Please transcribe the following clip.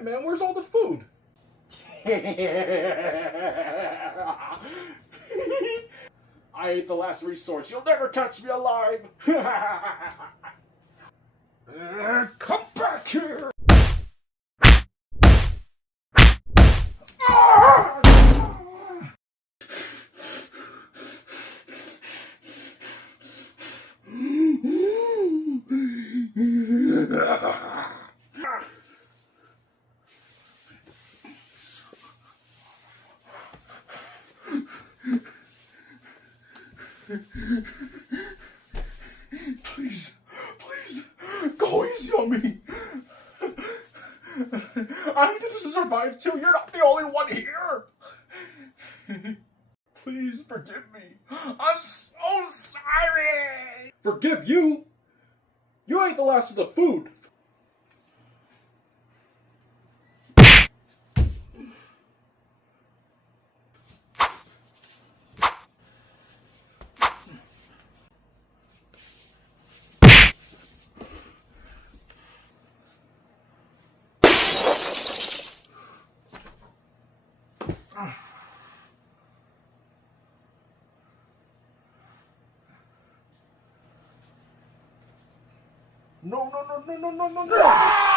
Hey man, where's all the food? I ate the last resource. You'll never catch me alive. Come back here. Please, please, go easy on me. I need to survive too. You're not the only one here. Please forgive me. I'm so sorry. Forgive you? You ate the last of the food. No, no, no, no, no, no, no, no.